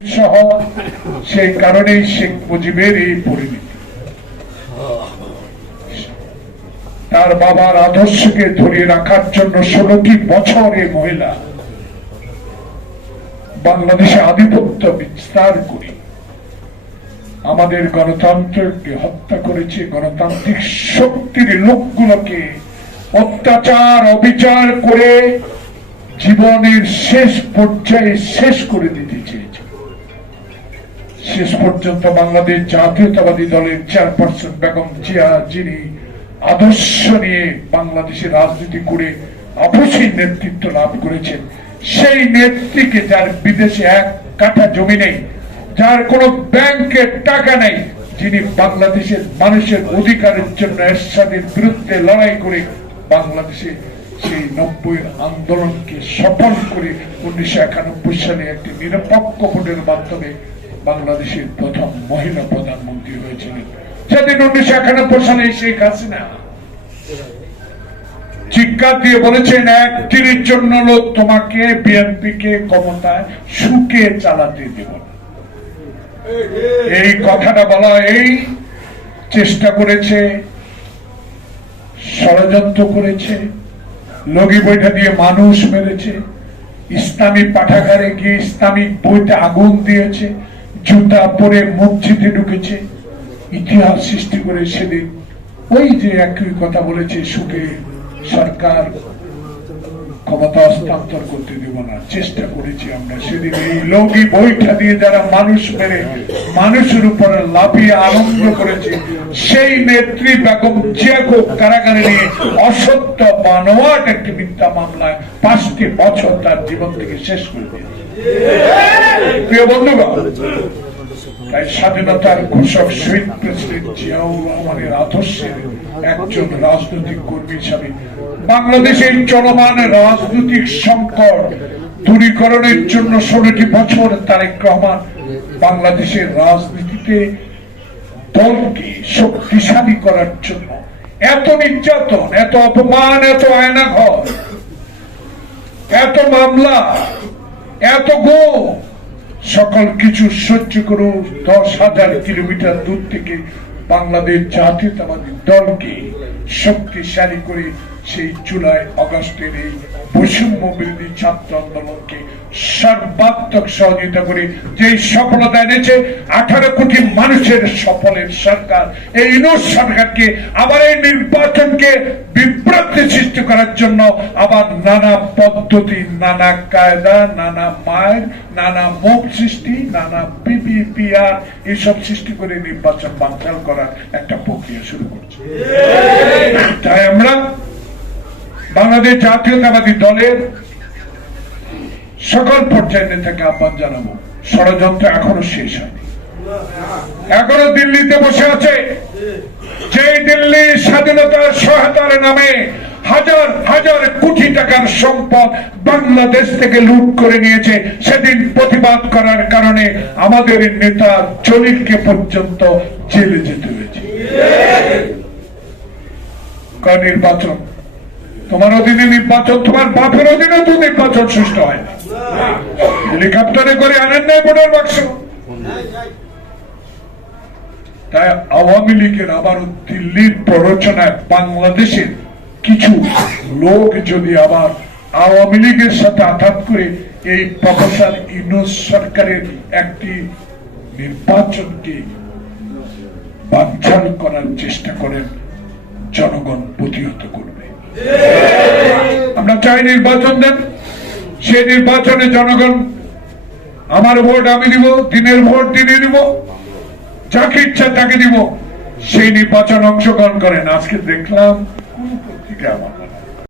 সহ সেই কারণেই শেখ মুজিবের এই পরিণতি। তার বাবার আদর্শকে ধরে রাখার জন্য 16টি বছর এই মহিলা বাংলাদেশে আধিপত্য বিস্তার করে আমাদের গণতন্ত্রকে হত্যা করেছে, গণতান্ত্রিক শক্তির লোকগুলোকে অত্যাচার অবিচার করে জীবনের শেষ পর্যায়ে শেষ করে দিতে চেয়েছে। শেষ পর্যন্ত বাংলাদেশ জাতীয়তাবাদী দলের চেয়ারপারসন বেগম জিয়া, যিনি আদর্শ নিয়ে বাংলাদেশের রাজনীতি করে অবশ্যই নেতৃত্ব লাভ করেছেন, সেই নেত্রীকে, যার বিদেশে এক কাঠা জমি নেই, যার কোন ব্যাংকের টাকা নেই, যিনি বাংলাদেশের মানুষের অধিকারের জন্য এরশাদের বিরুদ্ধে লড়াই করে বাংলাদেশে সেই 90-এর আন্দোলনকে সফল করে 1991 সালে একটি নিরপেক্ষ ভোটের মাধ্যমে বাংলাদেশের প্রথম মহিলা প্রধানমন্ত্রী হয়েছিলেন। সেদিন 1991 সালে শেখ হাসিনা চিৎকার দিয়ে বলেছেন, 31 লোক তোমাকে, বিএনপিকে ক্ষমতায় সুখে চালাতে দেব না। এই কথাটা বলা, এই চেষ্টা করেছে, ষড়যন্ত্র করেছে, লগি বইটা দিয়ে মানুষ মেরেছে, ইসলামী পাঠাগারে গিয়ে ইসলামিক বইতে আগুন দিয়েছে, জুতা পরে মসজিদে ঢুকেছে, ইতিহাস সৃষ্টি করে সেদিন ওই যে একই কথা বলেছে, সুখে সরকার ক্ষমতা হস্তান্তর করতে দেব না। চেষ্টা করেছি আমরা সেদিন এই লগি বইটা দিয়ে যারা মানুষ মেরে মানুষের উপরে লাফিয়ে আনন্দ করেছে, সেই নেত্রী বেগম জিয়াকে কারাগারে নিয়ে অসত্য বানোয়াট একটি মিথ্যা মামলায় 5টি বছর তার জীবন থেকে শেষ করে দিয়েছে। প্রিয় বন্ধুগণ, তাই স্বাধীনতার ঘোষক শহীদ প্রেসিডেন্ট জিয়াউর রহমানের আদর্শের একজন রাজনৈতিক কর্মী হিসাবে বাংলাদেশের চলমান রাজনৈতিক সংকট দূরীকরণের জন্য 16টি বছর তারেক রহমান বাংলাদেশের রাজনীতিতে দলকে শক্তিশালী করার জন্য এত নির্যাতন, এত অপমান, এত আয়নাঘর, এত মামলা, এত গুম, সকল কিছু সহ্য করে 10,000 কিলোমিটার দূর থেকে বাংলাদেশ জাতীয়তাবাদী দলকে শক্তিশালী করে সেই জুলাই আগস্টের এই বৈষম্য বিরোধী ছাত্র আন্দোলনকে সর্বাত্মক সহযোগিতা করে যে সফলতা এনেছে, 18 কোটি মানুষের সফলের সরকার, এই ইউনূস সরকারকে আবার এই নির্বাচনকে বিভ্রান্তি সৃষ্টি করার জন্য আবার নানা পদ্ধতি, নানা কায়দা, নানা মায়ের, নানা মুখ সৃষ্টি, নানা পিপিপিআর এইসব সৃষ্টি করে নির্বাচন বানচাল করার একটা প্রক্রিয়া শুরু করছে। তাই আমরা বাংলাদেশ জাতীয়তাবাদী দলের সকল পর্যায়ের নেতাকে আহ্বান জানাবো, ষড়যন্ত্র এখনো শেষ হয়নি, এখনো দিল্লিতে বসে আছে। যে দিল্লি স্বাধীনতার সহায়তার নামে হাজার হাজার কোটি টাকার সম্পদ বাংলাদেশ থেকে লুট করে নিয়েছে, সেদিন প্রতিবাদ করার কারণে আমাদের নেতা জলিলকে পর্যন্ত জেলে যেতে হয়েছে। নির্বাচন তোমার অধীনে, নির্বাচন তোমার বাপের অধীনে তো নির্বাচন সুষ্ঠু হয় না। হেলিকপ্টারে করে আনেন নাই ভোটার বাক্স। তাই আওয়ামী লীগের আবার দিল্লির প্ররোচনায় বাংলাদেশের কিছু লোক যদি আবার আওয়ামী লীগের সাথে আঘাত করে এই প্রফেসর ইউনূস সরকারের একটি নির্বাচনকে বানচাল করার চেষ্টা করেন, জনগণ প্রতিহত করবে। আমরা চাই নির্বাচন দেন, সেই নির্বাচনে জনগণ, আমার ভোট আমি দিব, দিনের ভোট দিনে দিব, যাকে ইচ্ছা তাকে দিব, সেই নির্বাচন অংশগ্রহণ করেন। আজকে দেখলাম কোন পত্রিকা আমার